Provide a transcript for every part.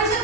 하셨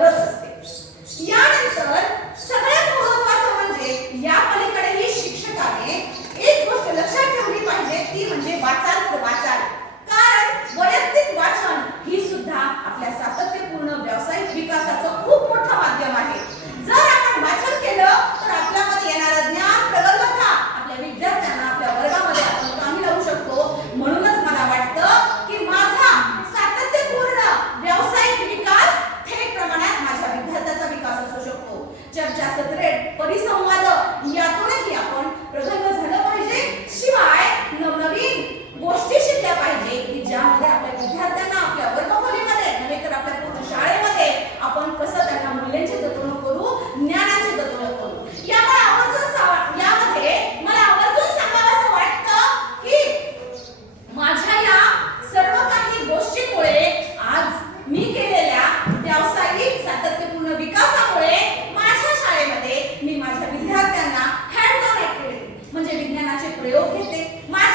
が Lúc 买